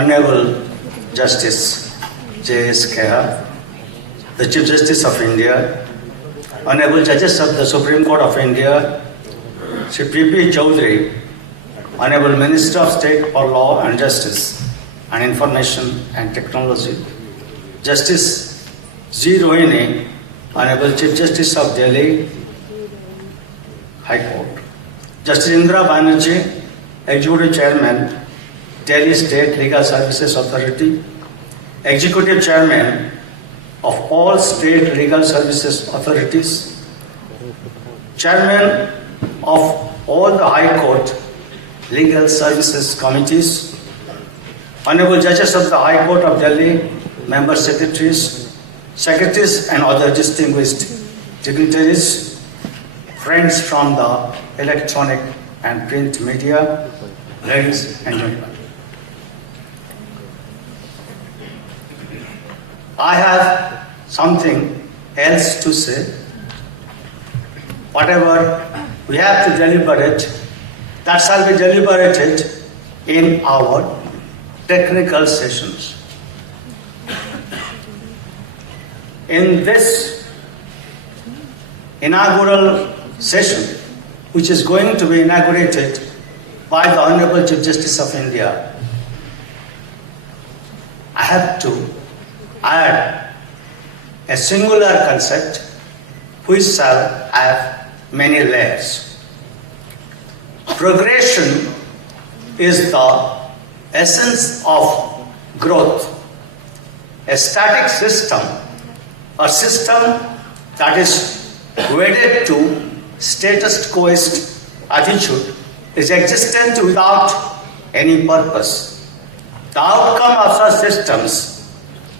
Honorable Justice J.S. Kheha, the Chief Justice of India, Honorable Judges of the Supreme Court of India, Shri P.P. Chaudhary, Honorable Minister of State for Law and Justice and Information and Technology, Justice G. Rohini, Honorable Chief Justice of Delhi High Court, Justice Indira Banerjee, Executive Chairman, Delhi State Legal Services Authority, Executive Chairman of all State Legal Services Authorities, Chairman of all the High Court Legal Services Committees, Honorable Judges of the High Court of Delhi, Member Secretaries, Secretaries and other distinguished dignitaries, friends from the electronic and print media, ladies and gentlemen. I have something else to say. Whatever we have to deliberate, that shall be deliberated in our technical sessions. In this inaugural session, which is going to be inaugurated by the Honorable Chief Justice of India, I have to add a singular concept which shall have many layers. Progression is the essence of growth. A static system, a system that is wedded to status quo attitude, is existent without any purpose. The outcome of such systems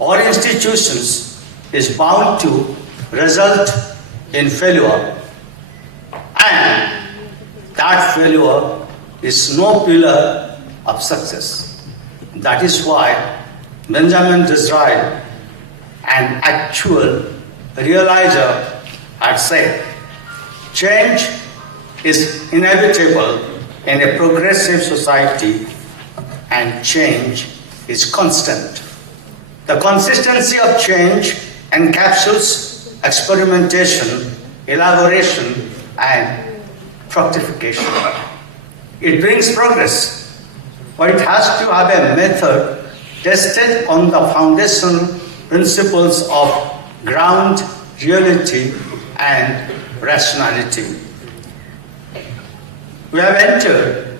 or institutions is bound to result in failure, and that failure is no pillar of success. That is why Benjamin Disraeli, an actual realizer, had said, change is inevitable in a progressive society and change is constant. The consistency of change encapsulates experimentation, elaboration, and fructification. It brings progress, but it has to have a method tested on the foundational principles of ground reality and rationality. We have entered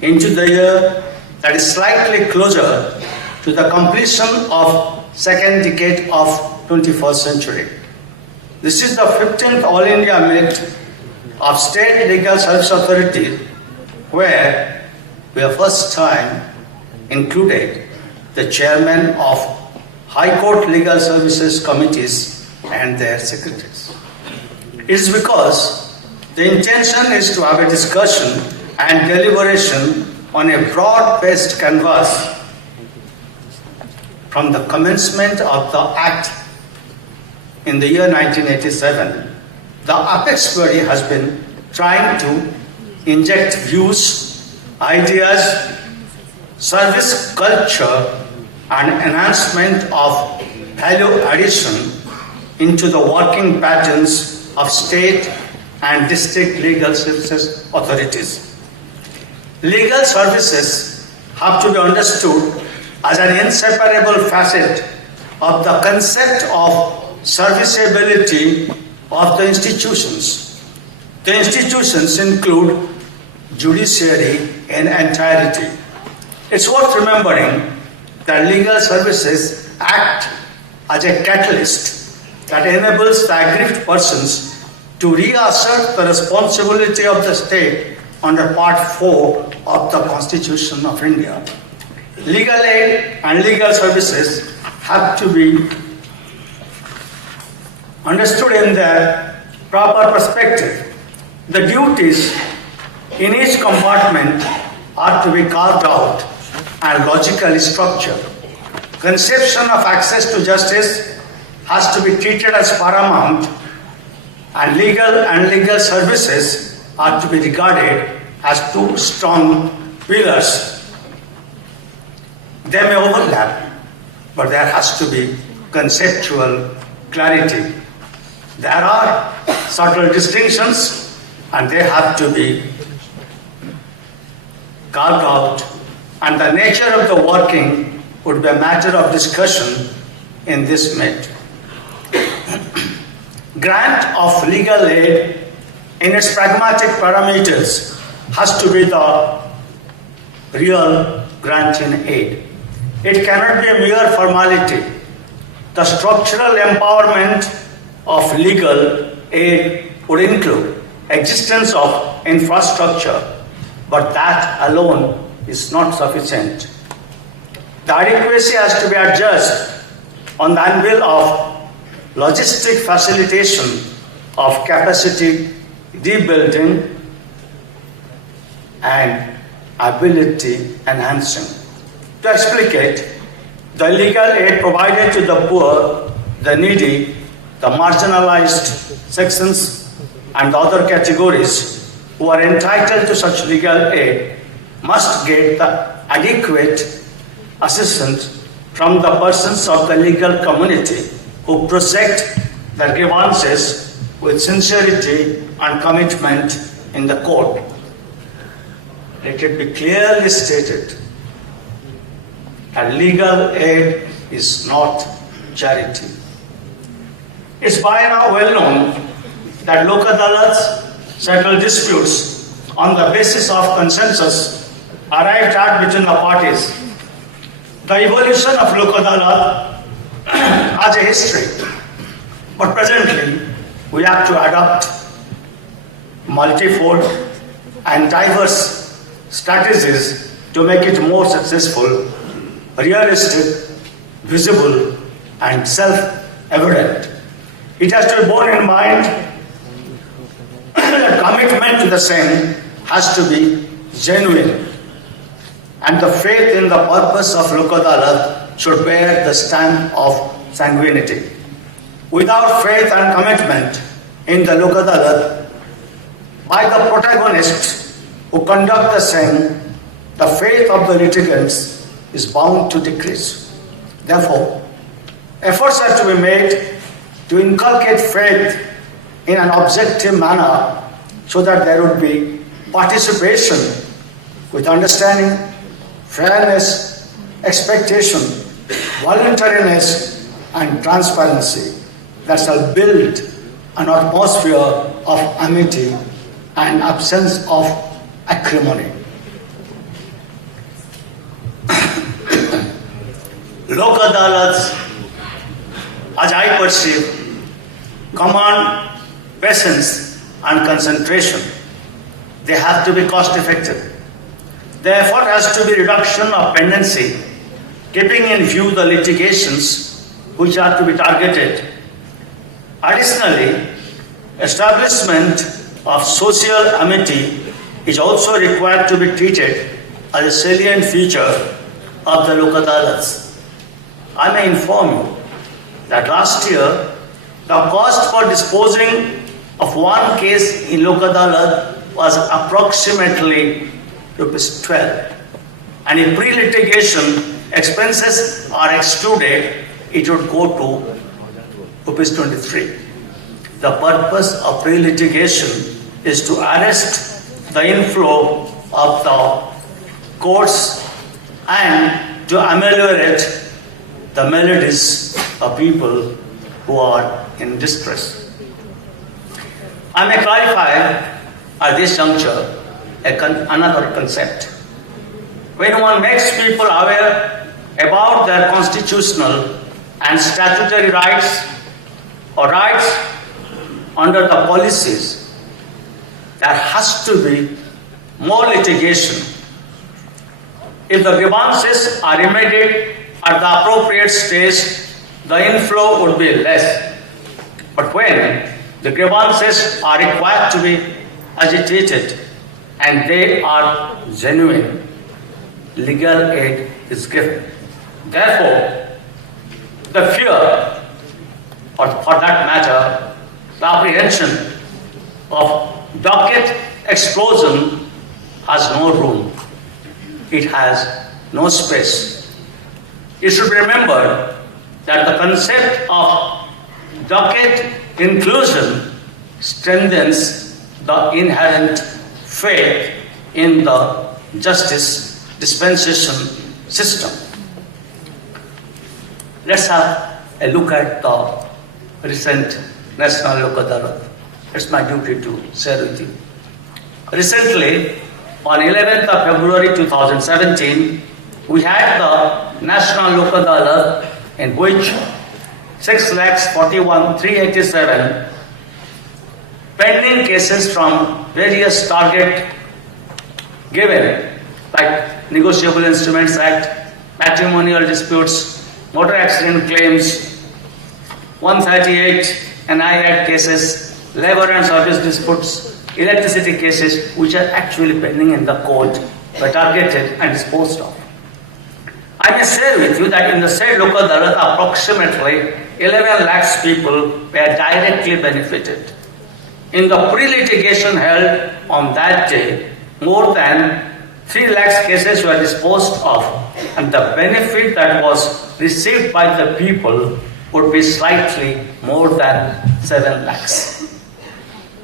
into the year that is slightly closer to the completion of second decade of 21st century. This is the 15th All India Meet of State Legal Service Authority, where we have first time included the chairman of High Court Legal Services Committees and their secretaries. It is because the intention is to have a discussion and deliberation on a broad-based canvas from the commencement of the Act in the year 1987. The apex body has been trying to inject views, ideas, service culture, and enhancement of value addition into the working patterns of state and district legal services authorities. Legal services have to be understood as an inseparable facet of the concept of serviceability of the institutions. The institutions include judiciary in entirety. It's worth remembering that legal services act as a catalyst that enables the aggrieved persons to reassert the responsibility of the state under Part 4 of the Constitution of India. Legal aid and legal services have to be understood in their proper perspective. The duties in each compartment are to be carved out and logically structured. Conception of access to justice has to be treated as paramount, and legal services are to be regarded as two strong pillars. They may overlap, but there has to be conceptual clarity. There are subtle distinctions and they have to be carved out, and the nature of the working would be a matter of discussion in this meet. Grant of legal aid in its pragmatic parameters has to be the real grant in aid. It cannot be a mere formality. The structural empowerment of legal aid would include existence of infrastructure, but that alone is not sufficient. The adequacy has to be adjusted on the anvil of logistic facilitation of capacity rebuilding and ability enhancing. To explicate, the legal aid provided to the poor, the needy, the marginalized sections, and the other categories who are entitled to such legal aid must get the adequate assistance from the persons of the legal community who project their grievances with sincerity and commitment in the court. Let it be clearly stated that legal aid is not charity. It's by now well known that Lok Adalats settle disputes on the basis of consensus arrived at between the parties. The evolution of Lok Adalat has a history, but presently we have to adopt multifold and diverse strategies to make it more successful, realistic, visible, and self-evident. It has to be borne in mind that commitment to the same has to be genuine, and the faith in the purpose of Lok Adalat should bear the stamp of sanguinity. Without faith and commitment in the Lok Adalat by the protagonists who conduct the same, the faith of the litigants is bound to decrease. Therefore, efforts have to be made to inculcate faith in an objective manner so that there would be participation with understanding, fairness, expectation, voluntariness, and transparency that shall build an atmosphere of amity and absence of acrimony. Lok Adalats, as I perceive, command patience and concentration. They have to be cost effective. The effort has to be reduction of pendency, keeping in view the litigations which are to be targeted. Additionally, establishment of social amity is also required to be treated as a salient feature of the Lok Adalats. I may inform you that last year, the cost for disposing of one case in Lok Adalat was approximately ₹12. And if pre-litigation expenses are excluded, it would go to ₹23. The purpose of pre-litigation is to arrest the inflow of the courts and to ameliorate the maladies of people who are in distress. I may clarify at this juncture another concept. When one makes people aware about their constitutional and statutory rights or rights under the policies, there has to be more litigation. If the grievances are remedied at the appropriate stage, the inflow would be less. But when the grievances are required to be agitated and they are genuine, legal aid is given. Therefore, the fear, or for that matter, the apprehension of docket explosion has no room. It has no space. it should be remembered that the concept of docket inclusion strengthens the inherent faith in the justice dispensation system. Let's have a look at the recent National Lok Adalat. It's my duty to share with you. Recently, on 11th of February 2017, we had the National Lok Adalat in which 6,41,387 pending cases from various target given like Negotiable Instruments Act, matrimonial disputes, motor accident claims, 138 NI Act cases, labor and service disputes, electricity cases which are actually pending in the court were targeted and disposed of. I may share with you that in the said Lok Adalat, approximately 11 lakhs people were directly benefited. In the pre-litigation held on that day, more than 3 lakhs cases were disposed of, and the benefit that was received by the people would be slightly more than 7 lakhs.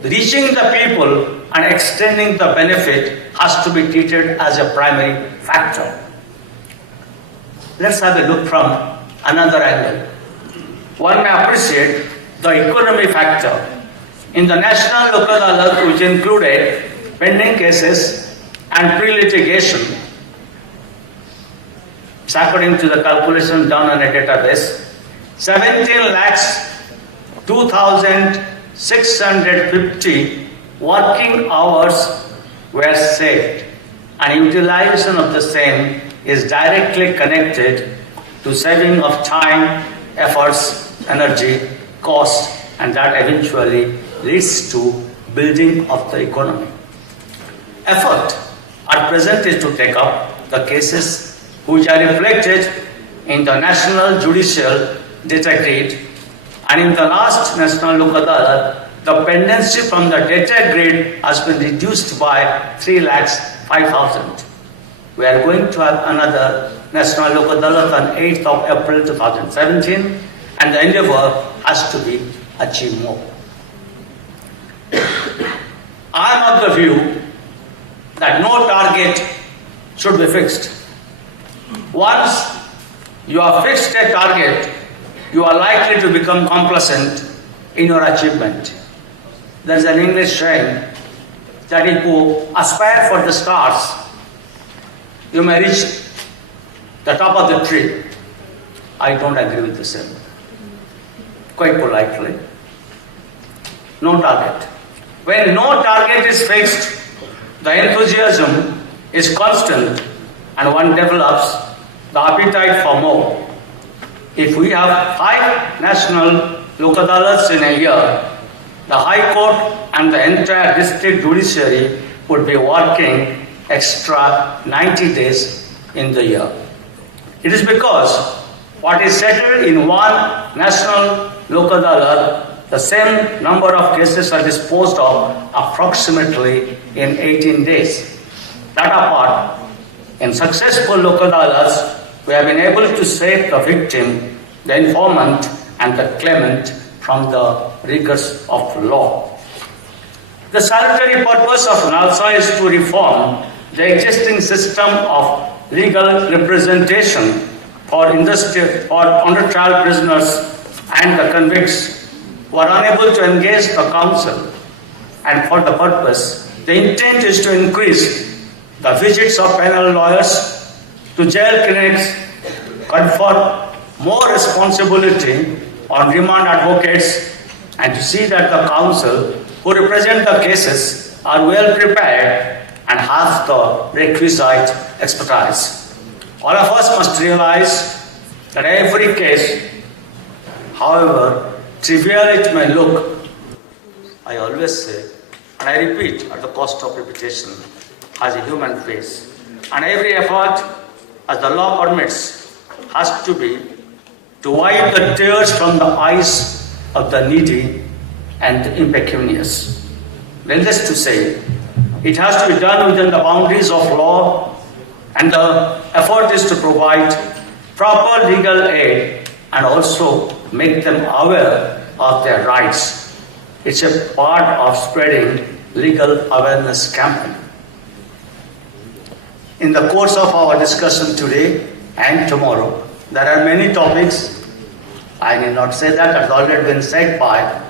Reaching the people and extending the benefit has to be treated as a primary factor. Let's have a look from another angle. One may appreciate the economy factor. In the National Lok Adalat, which included pending cases and pre-litigation, according to the calculation done on a database, 17 lakhs 2,650 working hours were saved, and utilization of the same is directly connected to saving of time, efforts, energy, cost, and that eventually leads to building of the economy. Effort at present is to take up the cases which are reflected in the National Judicial Data Grid, and in the last National Lok Adalat, the pendency from the data grid has been reduced by 3,05,000. We are going to have another National Lok Adalat on 8th of April 2017, and the endeavor has to be achieved more. I am of the view that no target should be fixed. Once you have fixed a target, you are likely to become complacent in your achievement. There is an English saying that if you aspire for the stars, you may reach the top of the tree. I don't agree with the same. Quite politely. No target. When no target is fixed, the enthusiasm is constant and one develops the appetite for more. If we have 5 National Lok Adalats in a year, the High Court and the entire district judiciary would be working extra 90 days in the year. It is because what is settled in one National Lok Adalat, the same number of cases are disposed of approximately in 18 days. That apart, in successful Lok Adalats, we have been able to save the victim, the informant, and the claimant from the rigors of law. The salutary purpose of NALSA is to reform the existing system of legal representation for under trial prisoners and the convicts who are unable to engage the counsel. And for the purpose, the intent is to increase the visits of penal lawyers to jail clinics, confer more responsibility on remand advocates, and to see that the counsel who represent the cases are well prepared and have the requisite expertise. All of us must realize that every case, however trivial it may look, I always say, and I repeat at the cost of repetition, has a human face. And every effort, as the law permits, has to be to wipe the tears from the eyes of the needy and the impecunious. Needless to say, it has to be done within the boundaries of law, and the effort is to provide proper legal aid and also make them aware of their rights. It's a part of spreading legal awareness campaign. In the course of our discussion today and tomorrow, there are many topics. I need not say that, has already been said by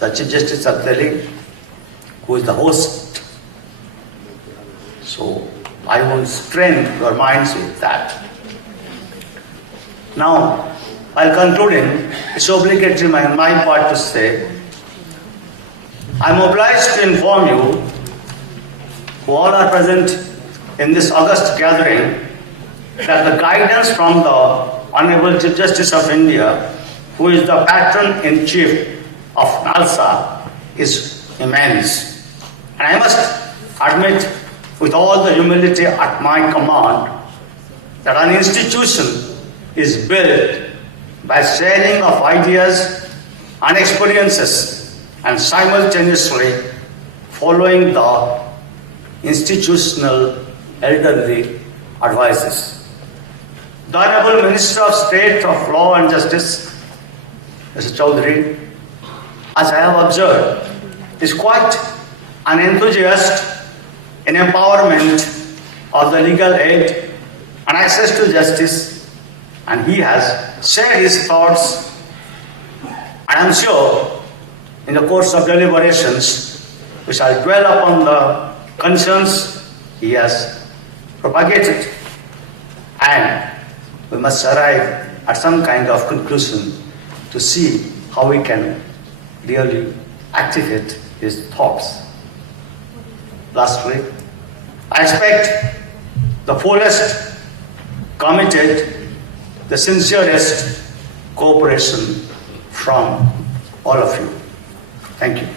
the Chief Justice of Delhi, who is the host. So I won't strain your minds with that. Now, while concluding, it's obligatory on my part to say, I'm obliged to inform you, who all are present in this august gathering, that the guidance from the Honorable Chief Justice of India, who is the patron-in-chief of NALSA, is immense. And I must admit, with all the humility at my command, that an institution is built by sharing of ideas and experiences and simultaneously following the institutional elderly advices. The Honorable Minister of State of Law and Justice, Mr. Chaudhary, as I have observed, is quite an enthusiast in empowerment of the legal aid and access to justice, and he has shared his thoughts. I am sure in the course of deliberations we shall dwell upon the concerns he has propagated, and we must arrive at some kind of conclusion to see how we can really activate his thoughts. Lastly, I expect the fullest, committed, the sincerest cooperation from all of you. Thank you.